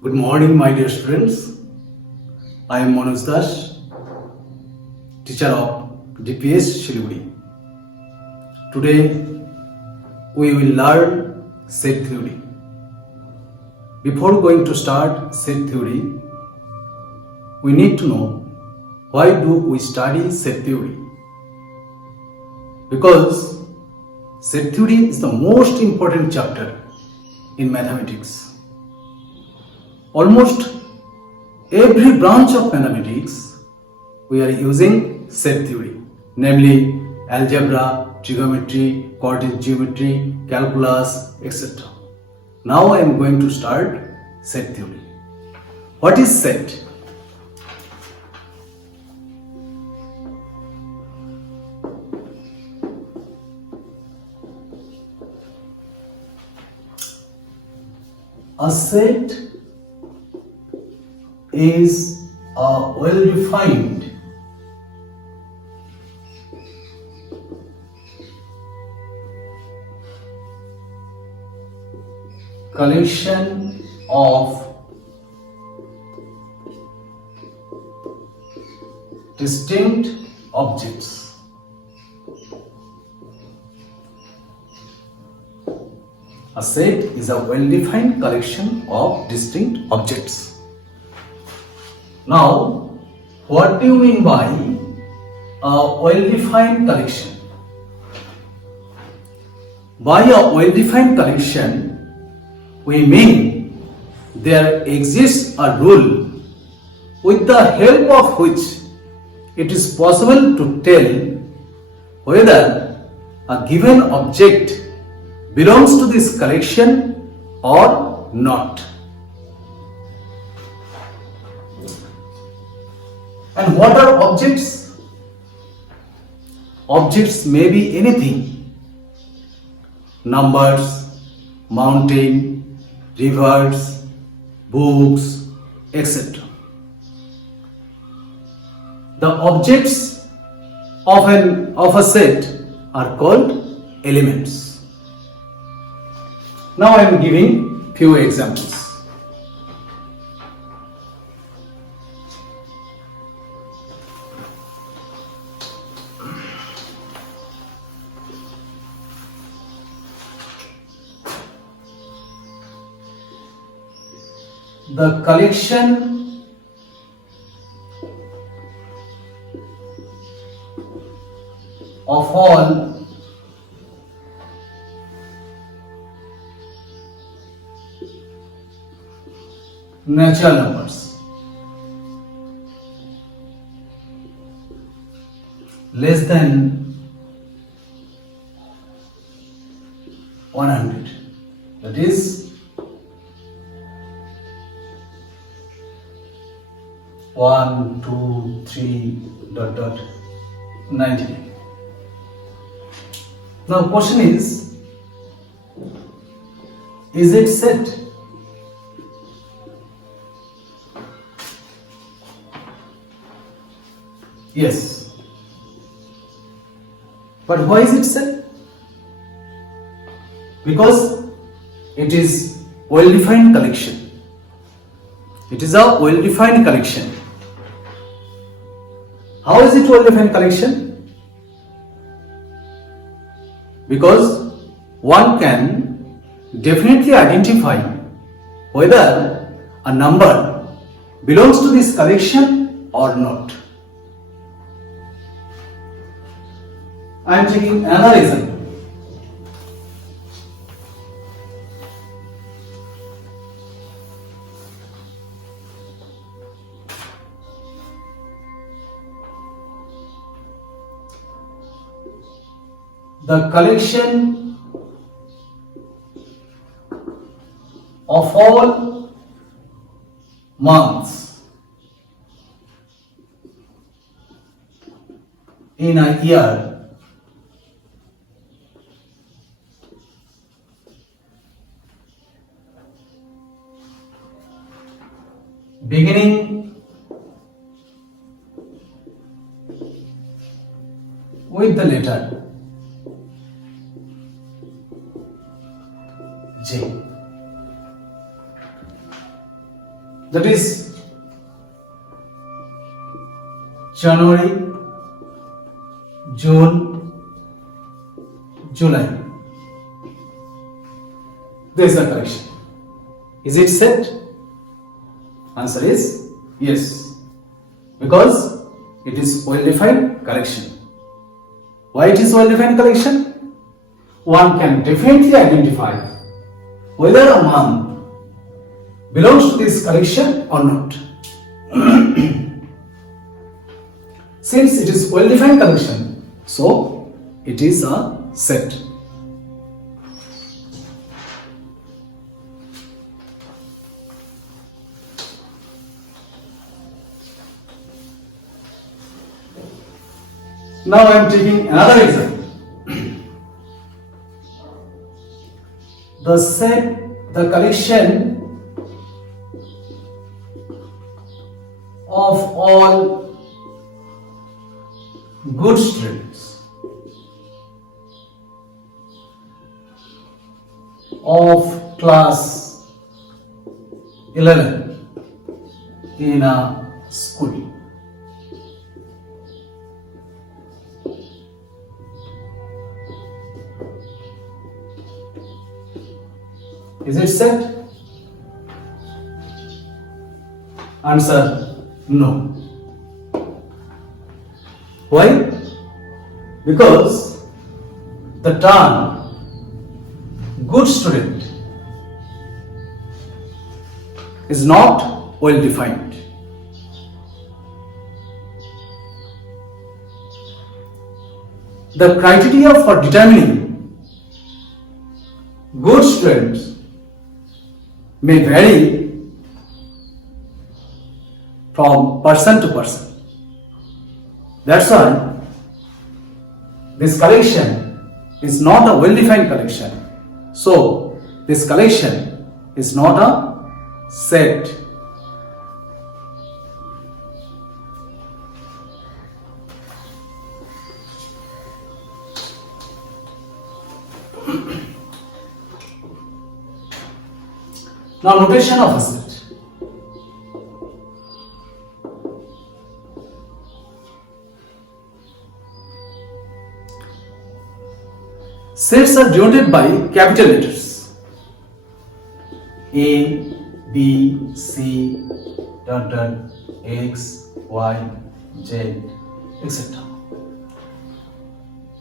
Good morning, my dear students. I am Manoj Das, teacher of DPS Shiliguri. Today, we will learn set theory. Before going to start set theory, we need to know why do we study set theory? Because set theory is the most important chapter in mathematics. Almost every branch of mathematics we are using set theory, namely algebra, trigonometry, coordinate geometry, calculus, etc. Now I am going to start set theory. What is set? A set is a well-defined collection of distinct objects. A set is a well-defined collection of distinct objects. Now, what do you mean by a well-defined collection? By a well-defined collection, we mean there exists a rule with the help of which it is possible to tell whether a given object belongs to this collection or not. And what are objects? Objects may be anything. Numbers, mountain, rivers, books, etc. The objects of a set are called elements. Now I am giving few examples. The collection of all natural numbers less than 100, that is 1, 2, 3, 99. Now question is it set? Yes. But why is it set? Because it is well-defined collection. It is a well-defined collection. How is it well-defined collection? Because one can definitely identify whether a number belongs to this collection or not. I am taking another example. The collection of all months in a year beginning with the letter J. that is January, June, July. This is the collection. Is it set? Answer is yes, because it is well-defined collection. Why it is well-defined collection? One can definitely identify whether a month belongs to this collection or not. Since it is well-defined collection, so it is a set. Now I am taking another example. The collection of all good students of class 11 in a school. Is it set? Answer no. Why? Because the term good student is not well defined. The criteria for determining good students may vary from person to person. That's why this collection is not a well-defined collection. So this collection is not a set. Now notation of a set. Sets are denoted by capital letters A, B, C, dot dot, X, Y, Z, etc.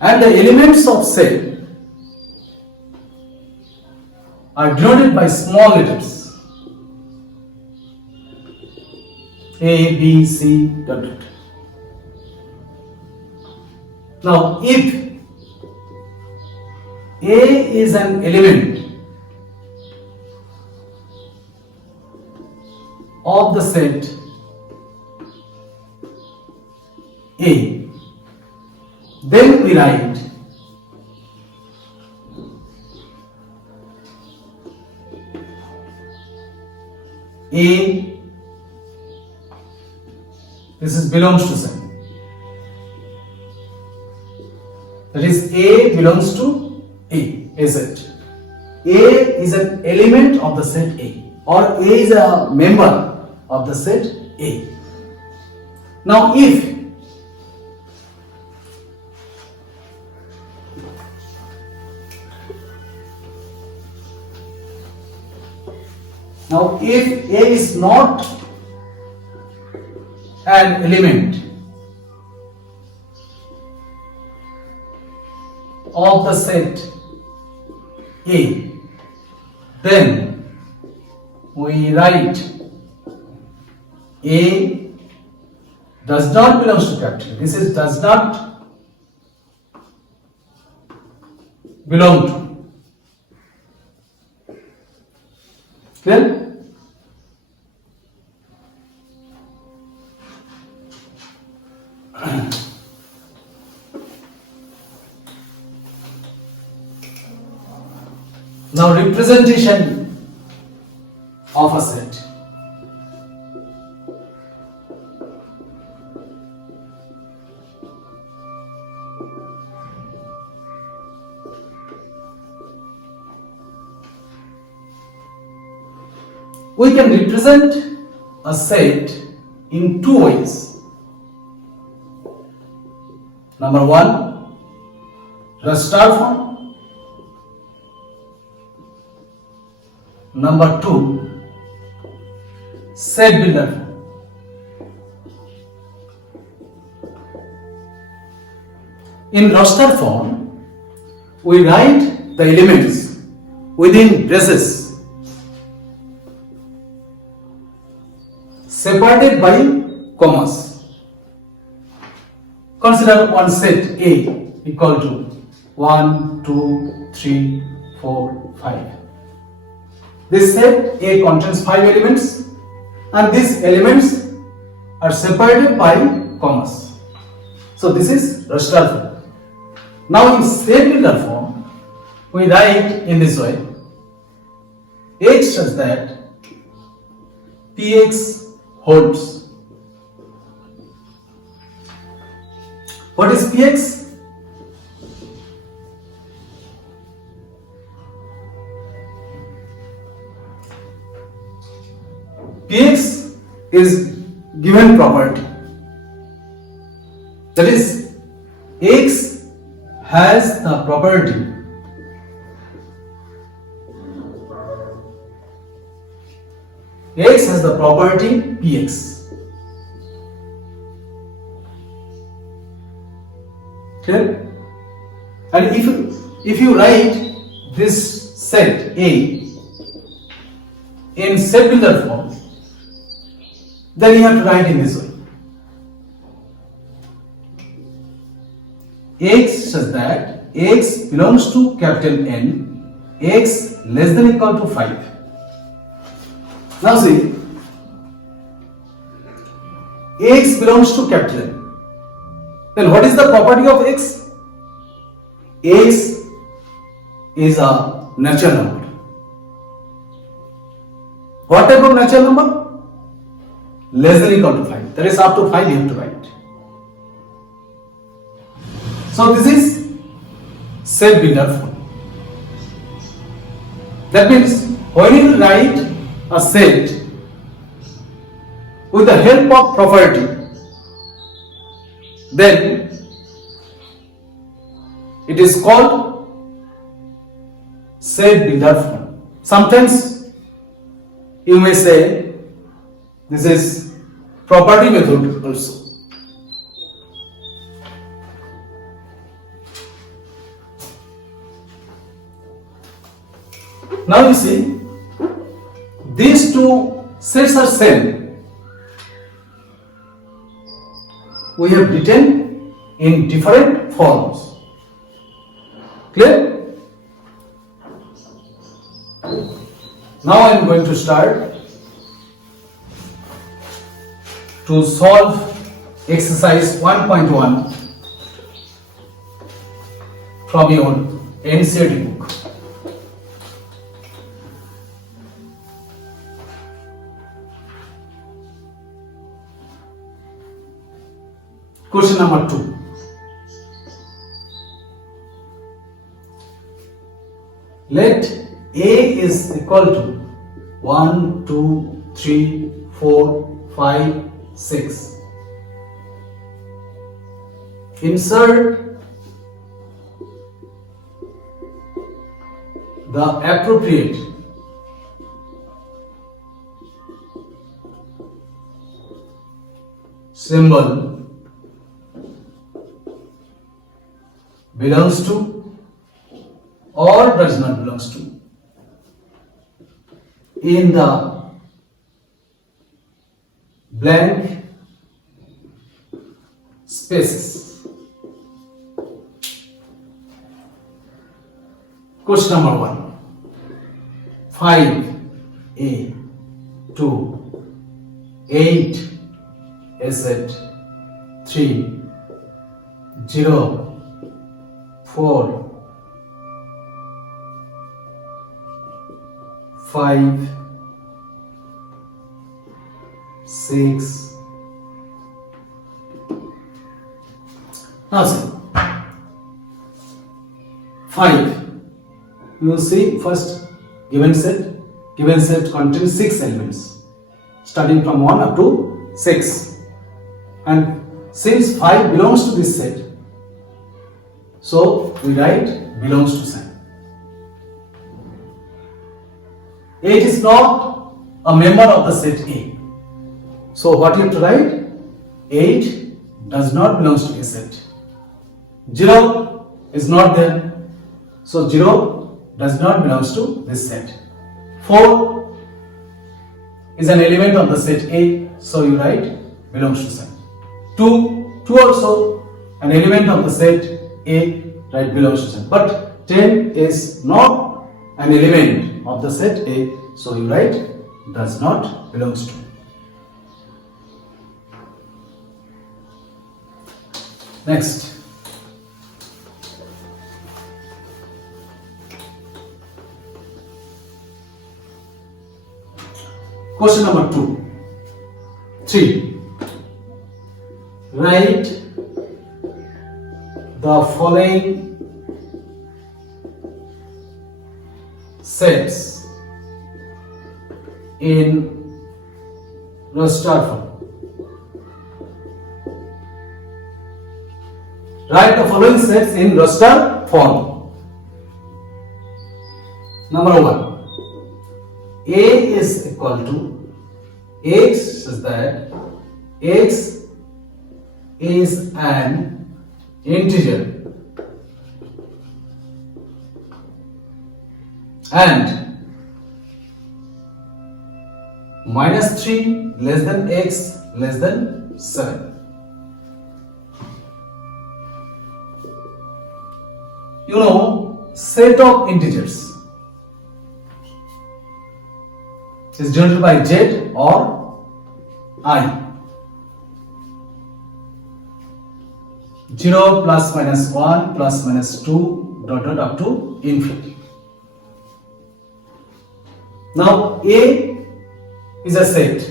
And the elements of set are denoted by small letters A, B, C, dot dot. Now, if A is an element of the set A, then we write A, this is belongs to set. That is A belongs to A set. A is an element of the set A, or A is a member of the set A. Now if A is not an element of the set A, then we write A does not belong to capital. This is does not belong to. Clear? Now representation of a set. We can represent a set in two ways. Number one, raster form. Number two, set builder form. In raster form, we write the elements within braces separated by commas. Consider one set A equal to 1, 2, 3, 4, 5. This set A contains 5 elements and these elements are separated by commas. So this is raster form. Now in set builder form, we write in this way: X such that Px holds. What is Px? Px is given property. That is, X has the property X has the property Px. Clear? And if you write this set A in set builder form, then you have to write in this way: X such that X belongs to capital N, X less than or equal to 5. Now see, X belongs to capital N. Then what is the property of X? X is a natural number. What type of natural number? Less than or equal to 5. That is, up to 5 you have to write. So this is set builder form. That means when you write a set with the help of property, then it is called set builder form. Sometimes you may say this is property method also. Now you see, these two sets are same. We have written in different forms. Clear? Now I am going to start to solve exercise 1.1 from your NCERT book. Question number 2. Let A is equal to 1, 2, 3, 4, 5, 6. Insert the appropriate symbol belongs to or does not belongs to in the blank spaces. Question number 1. 5A 2 8 asset 3 0 4 5 6. Now see, 5. You will see first given set contains 6 elements. starting from 1 up to 6. And since 5 belongs to this set, so we write belongs to set. 8 is not a member of the set A. So what you have to write? 8 does not belong to a set. 0 is not there. So 0 does not belong to this set. 4 is an element of the set A. So you write belongs to set. 2 also an element of the set A, right, belongs to set. But 10 is not an element of the set A, so you write does not belongs to. Next. Question number 3. Write the following sets in roster form. Write the following sets in roster form. Number 1. A is equal to x such that x is an integer and -3 less than x less than 7. You know, set of integers is denoted by z or I. 0 plus minus 1 plus minus 2 dot dot up to infinity. Now A is a set.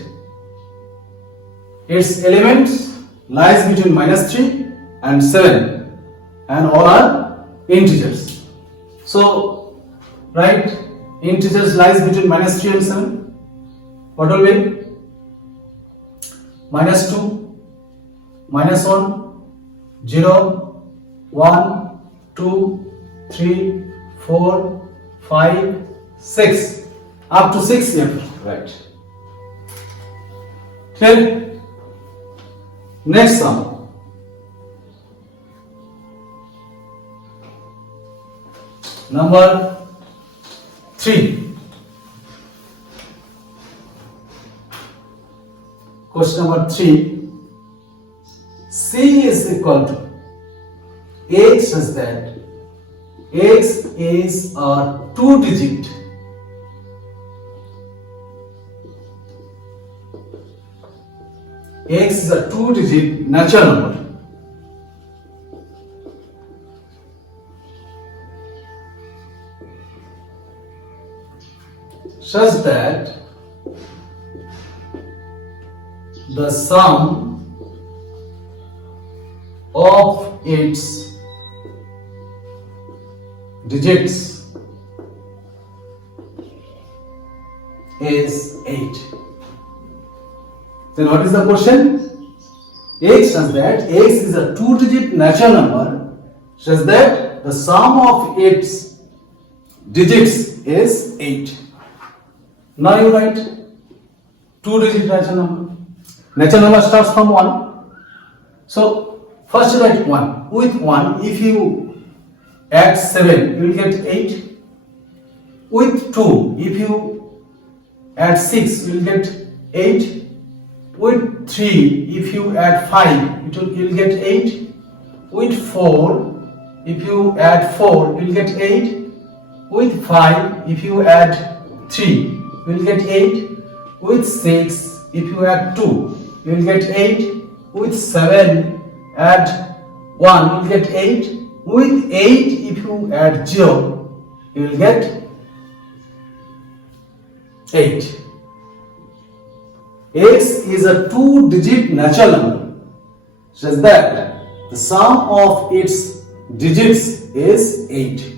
Its elements lies between -3 and 7 and all are integers. So write integers lies between -3 and 7. What will be? -2, -1, 0, 1, 2, 3, 4, 5, 6. Up to 6 here. Right. Clear? Next sum. Number 3. Question number 3. C is equal to x such that x is a 2-digit natural number such that the sum of its digits is 8. Then what is the question? X such that x is a 2-digit natural number such that the sum of its digits is 8. Now you write 2-digit natural number. Natural number starts from 1. So first you write 1. With 1, if you add 7, you will get 8. With 2, if you add 6, you will get 8. With 3, if you add 5, you will get 8. With 4, if you add 4, you will get 8. With 5, if you add 3, you will get 8. With 6, if you add 2, you will get 8. With 7, add 1, you will get 8. With 8, if you add 0, you will get 8. X is a 2-digit natural number such that the sum of its digits is 8.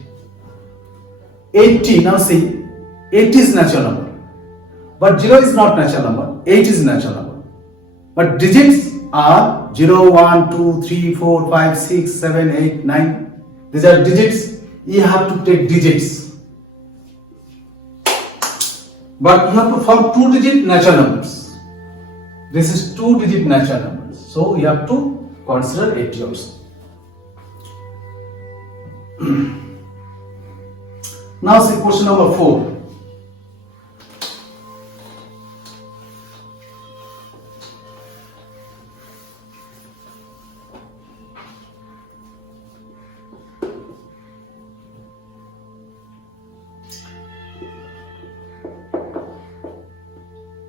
80, now see, 80 is natural number, but 0 is not natural number. number. 8 is natural number. But digits are 0, 1, 2, 3, 4, 5, 6, 7, 8, 9. These are digits. You have to take digits. But you have to form 2-digit natural numbers. This is 2-digit natural numbers. So you have to consider 80 also. Now see question number 4.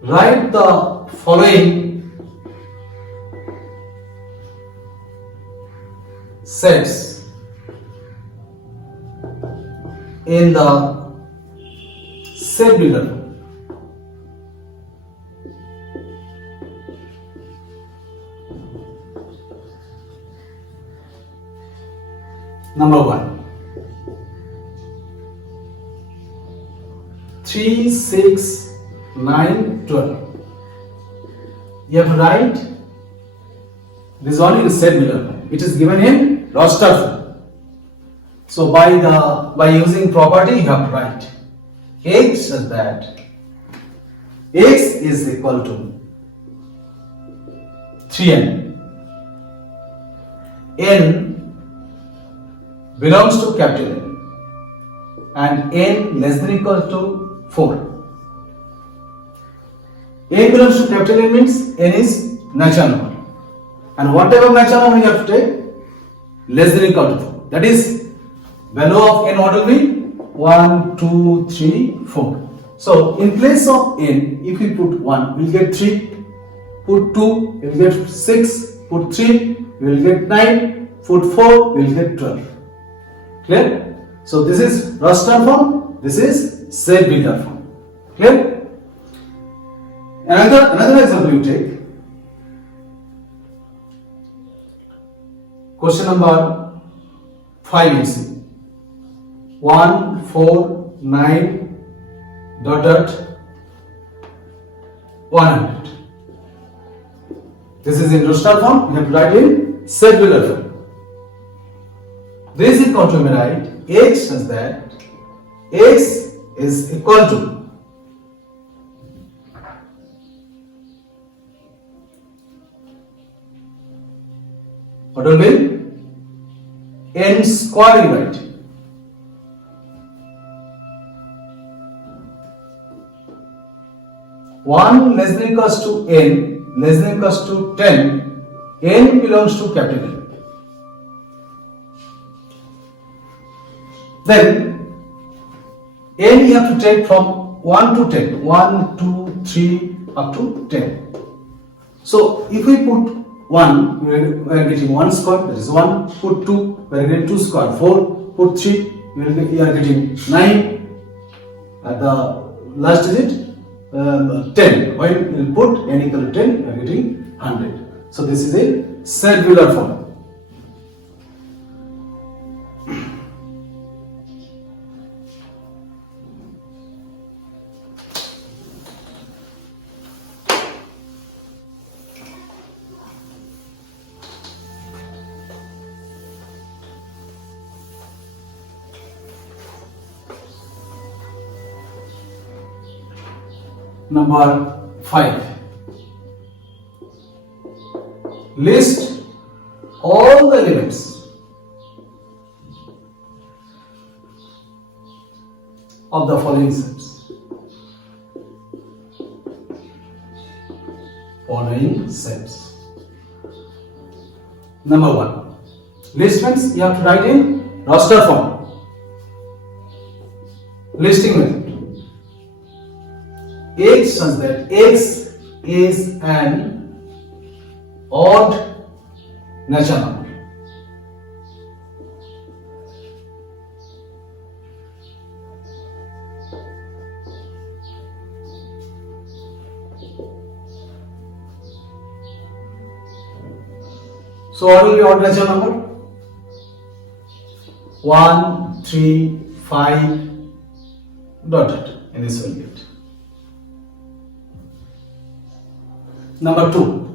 Write the following sets in the set builder. Number 1, 3, 6, 9, 12. You have to write this one in set builder. It is given in roster form. So by using property you have to write x such that x is equal to 3n. N belongs to capital N and n less than or equal to 4. N belongs to capital N means n is natural number. And what type of natural number you have to take? Less than or equal to 4. That is, value of n what will be? 1, 2, 3, 4. So in place of n, if we put 1, we will get 3. Put 2, we will get 6. Put 3, we will get 9. Put 4, we will get 12. Clear? So this is roster form. This is set builder form. Clear? Another example you take. Question number 5 you see. 1, 4, 9, dot dot 100. This is in roster form. You have to write in set builder form. This is equal to write x such that x is equal to what will be? N square you write. One less than equals to n less than equals to 10. N belongs to capital N. Then n you have to take from 1 to 10. 1, 2, 3 up to 10. So if we put 1, we are getting 1 square, that is 1. Put 2, we are getting 2 square, 4. Put 3, we are getting 9. At the last digit 10. When we put n equal to 10, we are getting 100. So this is a set builder form. Number 5. List all the elements of the following sets. Number 1. List means you have to write in roster form. Listing method. X such that x is an odd natural number. So what will be odd natural number? 1, 3, 5, dot dot, and this will get. Number 2.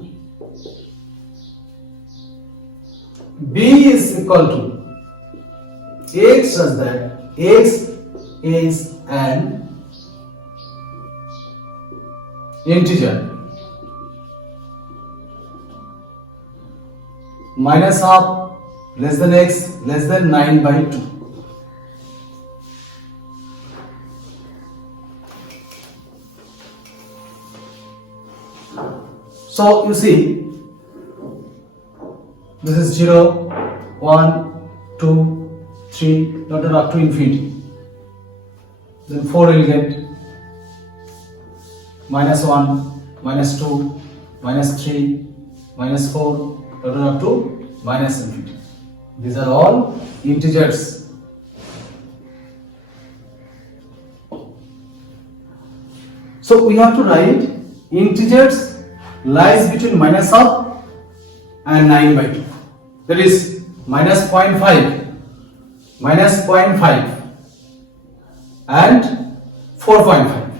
B is equal to x such that x is an integer minus half less than x less than 9 by 2. So you see, this is 0, 1, 2, 3, up to infinity. Then 4 will get minus 1, minus 2, minus 3, minus 4, up to minus infinity. These are all integers. So we have to write integers lies between minus half and 9 by 2. That is minus 0.5, minus 0.5 and 4.5.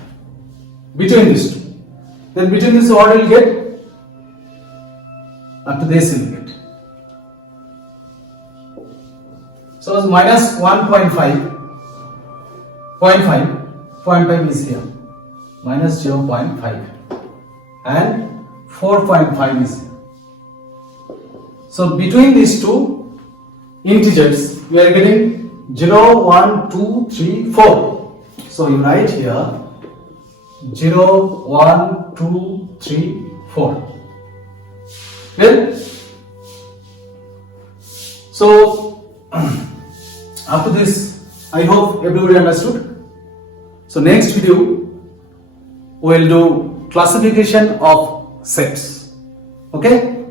Between these two. Then between this what will get? Up to this will get. So as minus 1.5, 0.5 is here. Minus 0.5 and 4.5 is here. So between these two integers we are getting 0, 1, 2, 3, 4. So you write here 0, 1, 2, 3, 4. Clear? So after this I hope everybody understood. So next video we will do classification of sets. Okay?